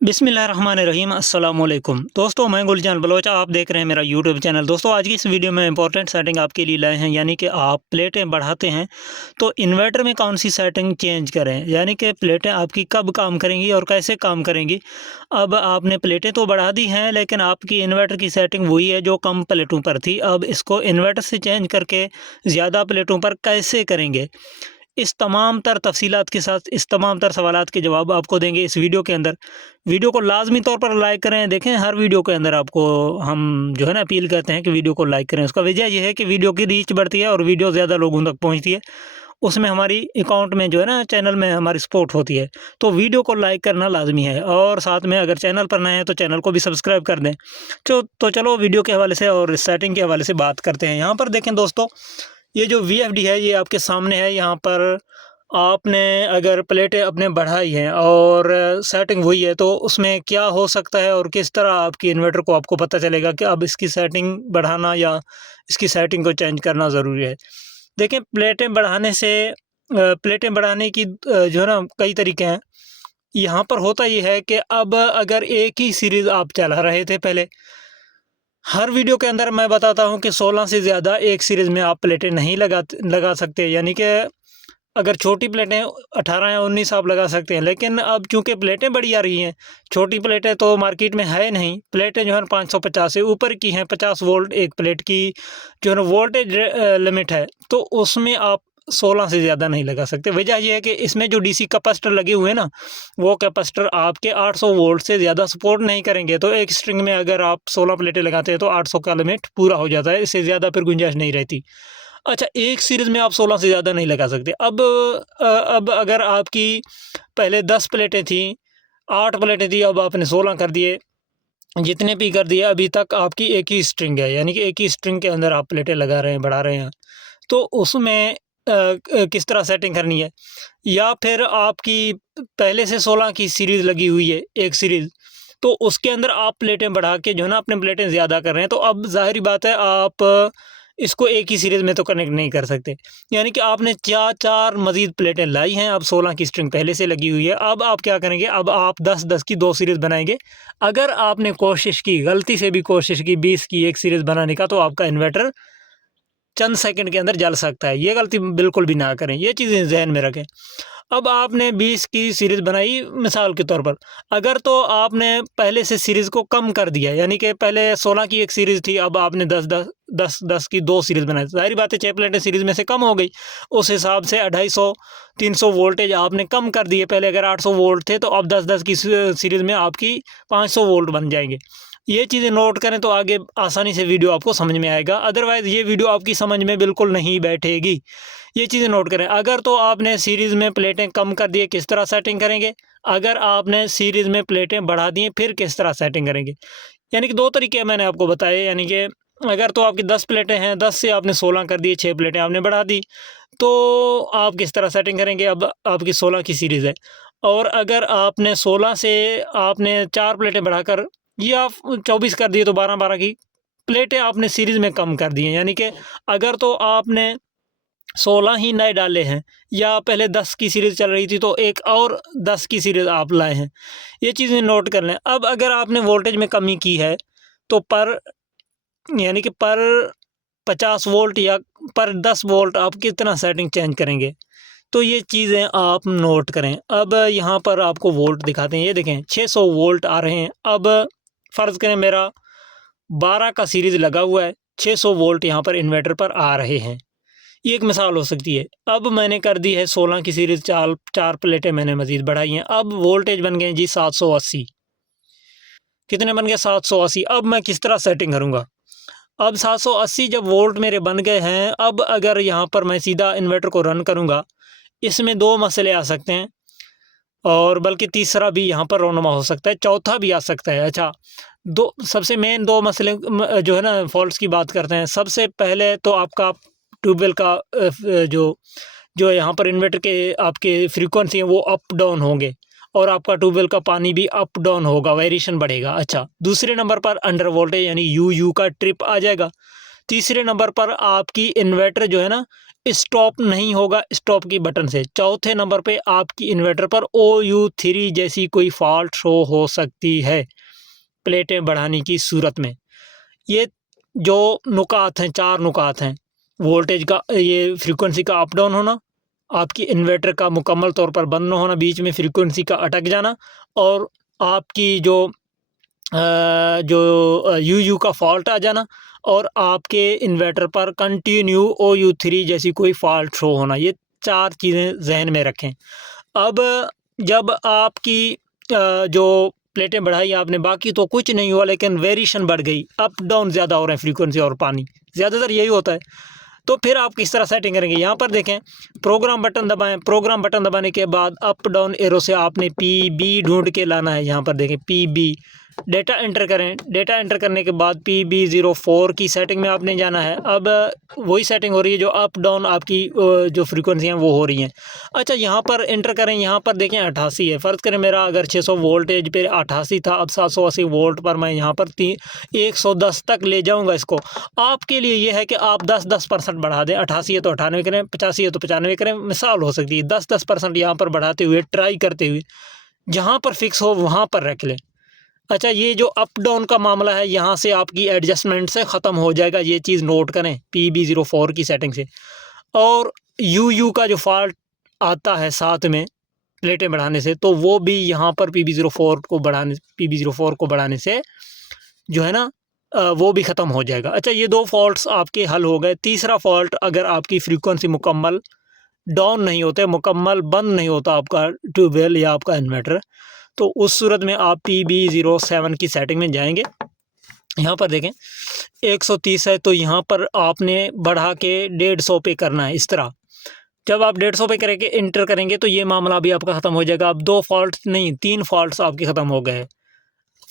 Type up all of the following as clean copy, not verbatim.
बिस्मिल्लाहिर्रहमानिर्रहीम अस्सलाम वालेकुम दोस्तों, मैं गुलजान बलोच, आप देख रहे हैं मेरा यूट्यूब चैनल। दोस्तों, आज की इस वीडियो में इंपॉर्टेंट सेटिंग आपके लिए लाए हैं, यानी कि आप प्लेटें बढ़ाते हैं तो इन्वर्टर में कौन सी सेटिंग चेंज करें, यानी कि प्लेटें आपकी कब काम करेंगी और कैसे काम करेंगी। अब आपने प्लेटें तो बढ़ा दी हैं, लेकिन आपकी इन्वर्टर की सेटिंग वही है जो कम प्लेटों पर थी। अब इसको इन्वर्टर से चेंज करके ज़्यादा प्लेटों पर कैसे करेंगे, इस तमाम तर तफ़सीलात के साथ इस तमाम तर सवालात के जवाब आपको देंगे इस वीडियो के अंदर। वीडियो को लाज़मी तौर पर लाइक करें। देखें, हर वीडियो के अंदर आपको हम जो है ना अपील करते हैं कि वीडियो को लाइक करें। उसका वजह ये है कि वीडियो की रीच बढ़ती है और वीडियो ज़्यादा लोगों तक पहुँचती है। उसमें हमारी अकाउंट में जो है ना चैनल में हमारी सपोर्ट होती है। तो वीडियो को लाइक करना लाज़मी है और साथ में अगर चैनल पर नए हैं तो चैनल को भी सब्सक्राइब कर दें। तो चलो वीडियो के हवाले से और सेटिंग के हवाले से बात करते हैं। यहाँ पर देखें दोस्तों, ये जो वीएफडी है ये आपके सामने है। यहाँ पर आपने अगर प्लेटें अपने बढ़ाई हैं और सेटिंग हुई है तो उसमें क्या हो सकता है और किस तरह आपकी इन्वर्टर को आपको पता चलेगा कि अब इसकी सेटिंग बढ़ाना या इसकी सेटिंग को चेंज करना ज़रूरी है। देखें, प्लेटें बढ़ाने से प्लेटें बढ़ाने की जो है ना कई तरीके हैं। यहाँ पर होता ये है कि अब अगर एक ही सीरीज़ आप चला रहे थे पहले, हर वीडियो के अंदर मैं बताता हूँ कि 16 से ज़्यादा एक सीरीज़ में आप प्लेटें नहीं लगा सकते, यानी कि अगर छोटी प्लेटें 18 या 19 आप लगा सकते हैं। लेकिन अब चूँकि प्लेटें बड़ी आ रही हैं, छोटी प्लेटें तो मार्केट में है नहीं। प्लेटें जो है 550 से ऊपर की हैं, 50 वोल्ट एक प्लेट की जो है ना वोल्टेज लिमिट है, तो उसमें आप 16 से ज़्यादा नहीं लगा सकते। वजह ये है कि इसमें जो डीसी कैपेसिटर लगे हुए हैं ना, वो कैपेसिटर आपके 800 वोल्ट से ज़्यादा सपोर्ट नहीं करेंगे। तो एक स्ट्रिंग में अगर आप 16 प्लेटें लगाते हैं तो 800 का लिमिट पूरा हो जाता है, इससे ज़्यादा फिर गुंजाइश नहीं रहती। अच्छा, एक सीरीज़ में आप 16 से ज़्यादा नहीं लगा सकते। अब अगर आपकी पहले 10 प्लेटें थीं, 8 प्लेटें थी, अब आपने 16 कर दिए, जितने भी कर दिए, अभी तक आपकी एक ही स्ट्रिंग है, यानी कि एक ही स्ट्रिंग के अंदर आप प्लेटें लगा रहे हैं, बढ़ा रहे हैं। तो उसमें किस तरह सेटिंग करनी है, या फिर आपकी पहले से 16 की सीरीज़ लगी हुई है, एक सीरीज़, तो उसके अंदर आप प्लेटें बढ़ा के जो है ना अपने प्लेटें ज़्यादा कर रहे हैं, तो अब ज़ाहिर बात है आप इसको एक ही सीरीज़ में तो कनेक्ट नहीं कर सकते। यानी कि आपने 4-4 मज़ीद प्लेटें लाई हैं, अब 16 की स्ट्रिंग पहले से लगी हुई है। अब आप क्या करेंगे, अब आप 10-10 की 2 सीरीज़ बनाएँगे। अगर आपने कोशिश की, गलती से भी कोशिश की 20 की एक सीरीज़ बनाने का, तो आपका इन्वर्टर चंद सेकंड के अंदर जल सकता है। ये गलती बिल्कुल भी ना करें, ये चीज़ें ज़हन में रखें। अब आपने 20 की सीरीज़ बनाई मिसाल के तौर पर, अगर तो आपने पहले से सीरीज़ को कम कर दिया, यानी कि पहले 16 की एक सीरीज़ थी, अब आपने 10-10 की 2 सीरीज़ बनाई, ज़ाहिर बात है 6 प्लेटें सीरीज़ में से कम हो गई। उस हिसाब से 250-300 वोल्टेज आपने कम कर दिए। पहले अगर 800 वोल्ट थे तो अब 10-10 की सीरीज़ में आपकी 500 वोल्ट बन जाएँगे। ये चीज़ें नोट करें तो आगे आसानी से वीडियो आपको समझ में आएगा, अदरवाइज़ ये वीडियो आपकी समझ में बिल्कुल नहीं बैठेगी। ये चीज़ें नोट करें। अगर तो आपने सीरीज़ में प्लेटें कम कर दिए, किस तरह सेटिंग करेंगे? अगर आपने सीरीज़ में प्लेटें बढ़ा दी, फिर किस तरह सेटिंग करेंगे? यानी कि 2 तरीके मैंने आपको बताए। यानी कि अगर तो आपकी 10 प्लेटें हैं, 10 से आपने 16 कर दिए, 6 प्लेटें आपने बढ़ा दी, तो आप किस तरह सेटिंग करेंगे? अब आपकी 16 की सीरीज़ है और अगर आपने 16 से आपने 4 प्लेटें बढ़ाकर या 24 कर दिए, तो 12-12 की प्लेटें आपने सीरीज़ में कम कर दी हैं। यानी कि अगर तो आपने 16 ही नए डाले हैं या पहले 10 की सीरीज़ चल रही थी तो एक और 10 की सीरीज़ आप लाए हैं। ये चीज़ें नोट कर लें। अब अगर आपने वोल्टेज में कमी की है तो पर यानी कि पर 50 वोल्ट या पर 10 वोल्ट आप कितना सेटिंग चेंज करेंगे? तो ये चीज़ें आप नोट करें। अब यहाँ पर आपको वोल्ट दिखाते हैं, ये देखें 600 वोल्ट आ रहे हैं। अब फ़र्ज़ करें मेरा 12 का सीरीज़ लगा हुआ है, 600 वोल्ट यहाँ पर इन्वर्टर पर आ रहे हैं। ये एक मिसाल हो सकती है। अब मैंने कर दी है 16 की सीरीज़, 4 प्लेटें मैंने मज़ीद बढ़ाई हैं। अब वोल्टेज बन गए जी 780। कितने बन गए? 780। अब मैं किस तरह सेटिंग करूँगा? अब 780 जब वोल्ट मेरे बन गए हैं, अब अगर यहाँ पर मैं सीधा इन्वर्टर को रन करूँगा, इसमें 2 मसले आ सकते हैं और बल्कि तीसरा भी यहाँ पर रोनुमा हो सकता है, चौथा भी आ सकता है। अच्छा, 2 सबसे मेन 2 मसले जो है ना फ़ॉल्ट्स की बात करते हैं। सबसे पहले तो आपका ट्यूबवेल का जो जो यहाँ पर इन्वर्टर के आपके फ्रीक्वेंसी है वो अप डाउन होंगे और आपका ट्यूबवेल का पानी भी अप डाउन होगा, वेरिएशन बढ़ेगा। अच्छा, दूसरे नंबर पर अंडर वोल्टेज यानी यूयू का ट्रिप आ जाएगा। तीसरे नंबर पर आपकी इन्वर्टर जो है ना स्टॉप नहीं होगा स्टॉप की बटन से। चौथे नंबर पे आपकी इन्वर्टर पर OU3 जैसी कोई फॉल्ट शो हो सकती है प्लेटें बढ़ाने की सूरत में। ये जो नुकात हैं, 4 नुकात हैं, वोल्टेज का, ये फ्रीक्वेंसी का अप डाउन होना, आपकी इन्वर्टर का मुकम्मल तौर पर बंद न होना, बीच में फ्रीक्वेंसी का अटक जाना, और आपकी जो UU का फॉल्ट आ जाना, और आपके इन्वर्टर पर कंटिन्यू OU3 जैसी कोई फॉल्ट शो होना। ये 4 चीज़ें जहन में रखें। अब जब आपकी जो प्लेटें बढ़ाई आपने, बाकी तो कुछ नहीं हुआ, लेकिन वेरिएशन बढ़ गई, अप डाउन ज़्यादा हो रहे हैं फ्रीक्वेंसी और पानी, ज़्यादातर यही होता है। तो फिर आप किस तरह सेटिंग करेंगे? यहाँ पर देखें, प्रोग्राम बटन दबाएं। प्रोग्राम बटन दबाने के बाद अप डाउन एरो से आपने PB ढूंढ के लाना है। यहाँ पर देखें PB, डेटा एंटर करें। डेटा एंटर करने के बाद PB04 की सेटिंग में आपने जाना है। अब वही सेटिंग हो रही है जो अप डाउन आपकी जो फ्रीक्वेंसी हैं वो हो रही हैं। अच्छा, यहाँ पर एंटर करें। यहाँ पर देखें 88 है। फ़र्ज़ करें मेरा अगर 600 वोल्टेज पे 88 था, अब 780 वोल्ट पर मैं यहाँ पर 110 तक ले जाऊँगा इसको। आपके लिए ये है कि आप 10% बढ़ा दें। 88 है तो 98 करें, 85 है तो 95 करें, मिसाल हो सकती है। 10% यहाँ पर बढ़ाते हुए, ट्राई करते हुए, जहाँ पर फिक्स हो वहाँ पर रख लें। अच्छा, ये जो अप डाउन का मामला है, यहाँ से आपकी एडजस्टमेंट से ख़त्म हो जाएगा, ये चीज़ नोट करें PB04 की सेटिंग से। और UU का जो फॉल्ट आता है साथ में प्लेटें बढ़ाने से, तो वो भी यहाँ पर PB04 को बढ़ाने से जो है ना, वो भी ख़त्म हो जाएगा। अच्छा, ये 2 फॉल्ट्स आपके हल हो गए। तीसरा फॉल्ट, अगर आपकी फ्रीक्वेंसी मुकम्मल डाउन नहीं होते, मुकम्मल बंद नहीं होता आपका ट्यूबवेल या आपका इन्वर्टर, तो उस सूरत में आप PB07 की सेटिंग में जाएंगे। यहाँ पर देखें 130 है, तो यहाँ पर आपने बढ़ा के 150 पे करना है। इस तरह जब आप 150 पे करेंगे, इंटर करेंगे, तो ये मामला भी आपका ख़त्म हो जाएगा। अब 2 फॉल्ट नहीं, 3 फॉल्ट्स आपके ख़त्म हो गए।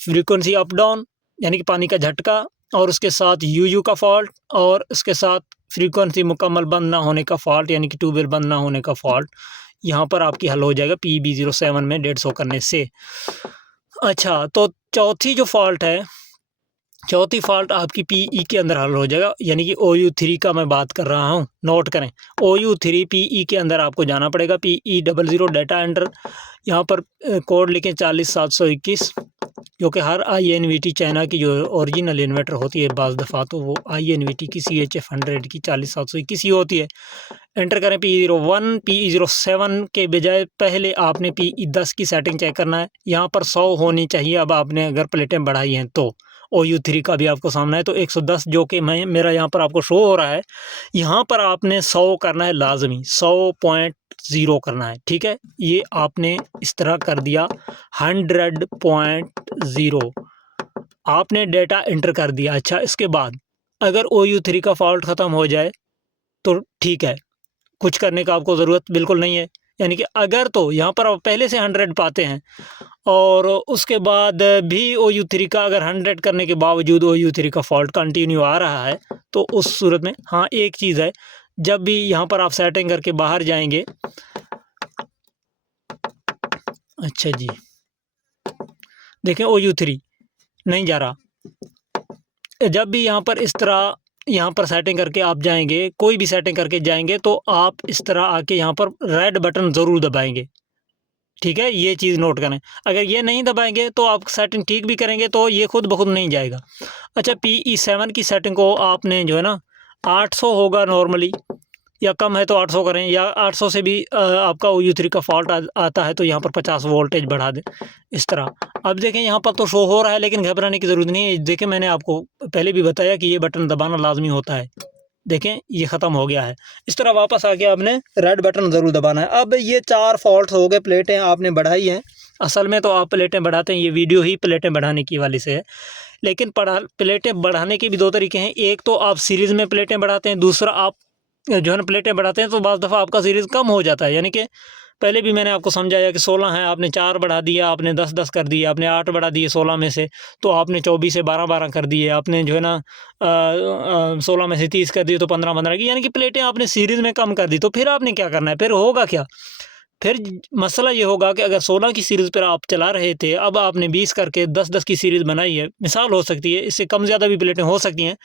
फ्रीक्वेंसी अप डाउन यानी कि पानी का झटका, और उसके साथ UU का फॉल्ट, और उसके साथ फ्रीक्वेंसी मुकम्मल बंद ना होने का फॉल्ट यानी कि ट्यूबवेल बंद ना होने का फॉल्ट। यहाँ पर आपकी हल हो जाएगा PB07 में 150 करने से। अच्छा, तो चौथी जो फॉल्ट है, चौथी फॉल्ट आपकी PE के अंदर हल हो जाएगा, यानी कि OU3 का मैं बात कर रहा हूँ। नोट करें, OU3 PE के अंदर आपको जाना पड़ेगा। PE00 डेटा एंटर, यहाँ पर कोड लिखें 40721, जो कि हर INVT चाइना की जो ओरिजिनल इन्वर्टर होती है, बाज़ दफ़ा तो वो INVT की CHF100 की 40721 ही होती है। एंटर करें PE01। PE07 के बजाय पहले आपने PE10 की सेटिंग चेक करना है। यहाँ पर 100 होनी चाहिए। अब आपने अगर प्लेटें बढ़ाई हैं तो OU3 का भी आपको सामना है, तो 110 जो कि मेरा यहाँ पर आपको शो हो रहा है, यहाँ पर आपने 100 करना है लाजमी, 100.0 करना है। ठीक है, ये आपने इस तरह कर दिया। 100.0 आपने डेटा एंटर कर दिया। अच्छा, इसके बाद अगर OU3 का फॉल्ट ख़त्म हो जाए तो ठीक है, कुछ करने का आपको ज़रूरत बिल्कुल नहीं है। यानी कि अगर तो यहाँ पर आप पहले से 100 पाते हैं, और उसके बाद भी OU3 का अगर 100 करने के बावजूद OU3 का फॉल्ट कंटिन्यू आ रहा है, तो उस सूरत में हाँ, एक चीज़ है, जब भी यहाँ पर आप सेटिंग करके बाहर जाएंगे। अच्छा जी, देखें OU3 नहीं जा रहा। जब भी यहाँ पर इस तरह यहाँ पर सेटिंग करके आप जाएंगे, कोई भी सेटिंग करके जाएंगे, तो आप इस तरह आके यहाँ पर रेड बटन ज़रूर दबाएंगे। ठीक है, ये चीज़ नोट करें। अगर ये नहीं दबाएंगे तो आप सेटिंग ठीक भी करेंगे तो ये खुद ब खुद नहीं जाएगा। अच्छा, PE7 की सेटिंग को आपने जो है ना, 800 होगा नॉर्मली, या कम है तो 800 करें, या 800 से भी आपका OU3 का फॉल्ट आता है तो यहाँ पर 50 वोल्टेज बढ़ा दें इस तरह। अब देखें यहाँ पर तो शो हो रहा है, लेकिन घबराने की ज़रूरत नहीं है। देखें, मैंने आपको पहले भी बताया कि ये बटन दबाना लाजमी होता है। देखें, ये ख़त्म हो गया है। इस तरह वापस आके आपने रेड बटन ज़रूर दबाना है। अब ये 4 फॉल्ट हो गए, प्लेटें आपने बढ़ाई हैं। असल में तो आप प्लेटें बढ़ाते हैं, ये वीडियो ही प्लेटें बढ़ाने की वाली से है, लेकिन प्लेटें बढ़ाने के भी 2 तरीके हैं। एक तो आप सीरीज़ में प्लेटें बढ़ाते हैं, दूसरा आप जो है ना प्लेटें बढ़ाते हैं तो बाज़ दफ़ा आपका सीरीज़ कम हो जाता है। यानी कि पहले भी मैंने आपको समझाया कि 16 है, आपने 4 बढ़ा दिया, आपने 10-10 कर दिए, आपने 8 बढ़ा दिए 16 में से, तो आपने 24 से 12-12 कर दिए, आपने जो है ना 16 में से 30 कर दिए तो 15-15 की, यानी कि प्लेटें आपने सीरीज़ में कम कर दी। तो फिर आपने क्या करना है, फिर होगा क्या, फिर मसला ये होगा कि अगर 16 की सीरीज़ पर आप चला रहे थे, अब आपने 20 करके 10-10 की सीरीज़ बनाई है, मिसाल हो सकती है, इससे कम ज़्यादा भी प्लेटें हो सकती हैं।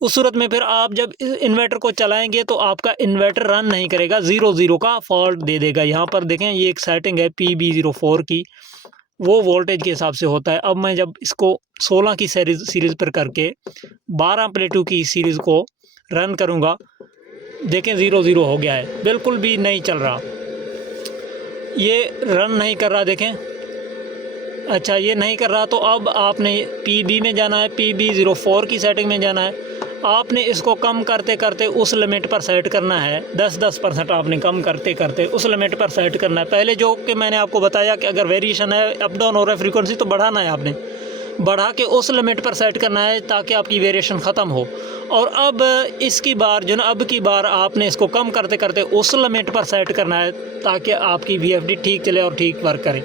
उस सूरत में फिर आप जब इन्वर्टर को चलाएँगे तो आपका इन्वर्टर रन नहीं करेगा, 0-0 का फॉल्ट दे देगा। यहाँ पर देखें, ये एक सेटिंग है PB04 की, वो वोल्टेज के हिसाब से होता है। अब मैं जब इसको 16 की सीरीज़ पर करके 12 प्लेटों की सीरीज़ को रन करूँगा, देखें 0-0 हो गया है, बिल्कुल भी नहीं चल रहा, ये रन नहीं कर रहा। देखें, अच्छा ये नहीं कर रहा, तो अब आपने PB में जाना है, PB04 की सेटिंग में जाना है। आपने इसको कम करते करते उस लिमिट पर सेट करना है, 10% आपने कम करते करते उस लिमिट पर सेट करना है। पहले जो कि मैंने आपको बताया कि अगर वेरिएशन है, अप डाउन हो रहा है फ्रीक्वेंसी, तो बढ़ाना है, आपने बढ़ा के उस लिमिट पर सेट करना है ताकि आपकी वेरिएशन ख़त्म हो। और अब इसकी बार जो ना, अब की बार आपने इसको कम करते करते उस लिमिट पर सेट करना है ताकि आपकी VFD ठीक चले और ठीक वर्क करे।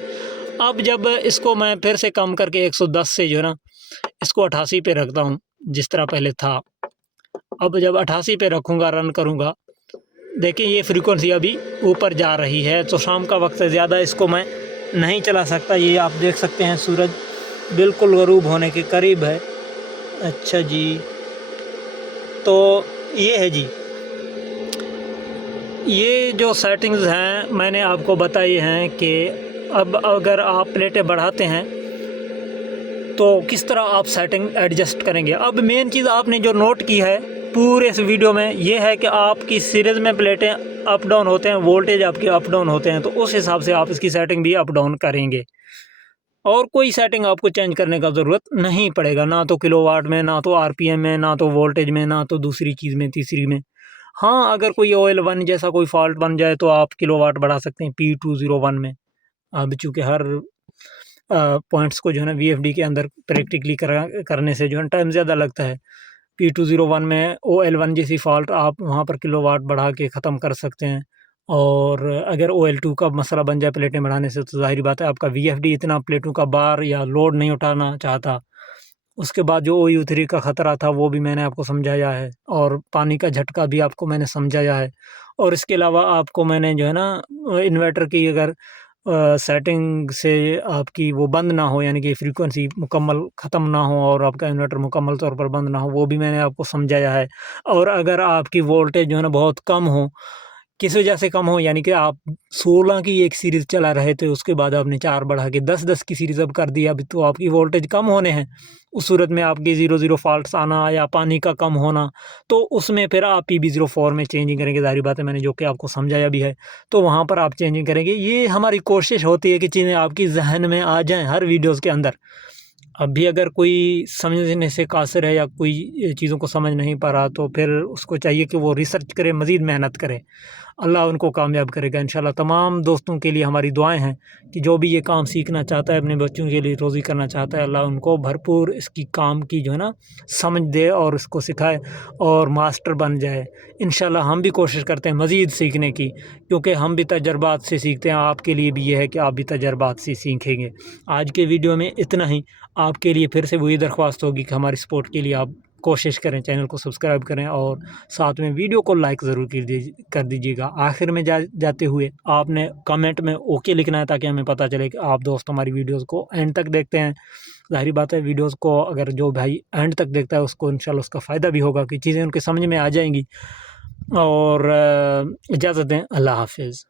अब जब इसको मैं फिर से कम करके 110 से जो है ना, इसको 88 पे रखता हूँ, जिस तरह पहले था। अब जब 88 पे रखूँगा, रन करूँगा, देखिए ये फ्रीक्वेंसी अभी ऊपर जा रही है। तो शाम का वक्त है, ज़्यादा इसको मैं नहीं चला सकता। ये आप देख सकते हैं, सूरज बिल्कुल गरूब होने के करीब है। अच्छा जी, तो ये है जी, ये जो सेटिंग्स हैं मैंने आपको बताई हैं कि अब अगर आप प्लेटें बढ़ाते हैं तो किस तरह आप सेटिंग एडजस्ट करेंगे। अब मेन चीज़ आपने जो नोट की है पूरे इस वीडियो में, ये है कि आपकी सीरीज़ में प्लेटें अप डाउन होते हैं, वोल्टेज आपके अप डाउन होते हैं, तो उस हिसाब से आप इसकी सेटिंग भी अप डाउन करेंगे। और कोई सेटिंग आपको चेंज करने का ज़रूरत नहीं पड़ेगा, ना तो किलोवाट में, ना तो RPM में, ना तो वोल्टेज में, ना तो दूसरी चीज़ में, तीसरी में। हाँ, अगर कोई OL1 जैसा कोई फॉल्ट बन जाए तो आप किलोवाट बढ़ा सकते हैं P201 में। अब चूँकि हर पॉइंट्स को जो है ना VFD के अंदर प्रैक्टिकली करने से जो है टाइम ज़्यादा लगता है। P201 में OL1 जैसी फॉल्ट आप वहाँ पर किलोवाट बढ़ा के ख़त्म कर सकते हैं। और अगर OL2 का मसला बन जाए प्लेटें बढ़ाने से, तो ज़ाहिर बात है आपका VFD इतना प्लेटों का बार या लोड नहीं उठाना चाहता। उसके बाद जो OU3 का ख़तरा था वो भी मैंने आपको समझाया है, और पानी का झटका भी आपको मैंने समझाया है। और इसके अलावा आपको मैंने जो है ना, इन्वर्टर की अगर सेटिंग से आपकी वो बंद ना हो, यानी कि फ्रीक्वेंसी मुकम्मल ख़त्म ना हो और आपका इन्वर्टर मुकम्मल तौर पर बंद ना हो, वो भी मैंने आपको समझाया है। और अगर आपकी वोल्टेज जो है ना बहुत कम हो, किस वजह से कम हो, यानी कि आप 16 की एक सीरीज़ चला रहे थे, उसके बाद आपने 4 बढ़ा के 10-10 की सीरीज़ अब कर दी, अभी तो आपकी वोल्टेज कम होने हैं। उस सूरत में आपकी 0-0 फॉल्ट्स आना या पानी का कम होना, तो उसमें फिर आप PB04 में चेंजिंग करेंगे। ज़ाहिर बात है, मैंने जो कि आपको समझाया भी है, तो वहाँ पर आप चेंजिंग करेंगे। ये हमारी कोशिश होती है कि चीज़ें आपकी ज़हन में आ जाएँ हर वीडियोज़ के अंदर। अब भी अगर कोई समझने से कासिर है या कोई चीज़ों को समझ नहीं पा रहा, तो फिर उसको चाहिए कि वो रिसर्च करे, मज़ीद मेहनत करे। अल्लाह उनको कामयाब करेगा इंशाल्लाह। तमाम दोस्तों के लिए हमारी दुआएं हैं कि जो भी ये काम सीखना चाहता है, अपने बच्चों के लिए रोज़ी करना चाहता है, अल्लाह उनको भरपूर इसकी काम की जो है ना समझ दे और इसको सिखाए और मास्टर बन जाए। इंशाल्लाह हम भी कोशिश करते हैं मज़ीद सीखने की, क्योंकि हम भी तजर्बात से सीखते हैं। आपके लिए भी ये है कि आप भी तजर्बात से सीखेंगे। आज के वीडियो में इतना ही। आपके लिए फिर से वही दरख्वास्त होगी कि हमारी सपोर्ट के लिए आप कोशिश करें, चैनल को सब्सक्राइब करें और साथ में वीडियो को लाइक ज़रूर कर दीजिएगा। आखिर में जाते हुए आपने कमेंट में ओके लिखना है, ताकि हमें पता चले कि आप दोस्त हमारी वीडियोज़ को एंड तक देखते हैं। ज़ाहिर बात है, वीडियोज़ को अगर जो भाई एंड तक देखता है उसको इंशाल्लाह उसका फ़ायदा भी होगा, कि चीज़ें उनके समझ में आ जाएंगी। और इजाज़त दें, अल्लाह हाफ़िज़।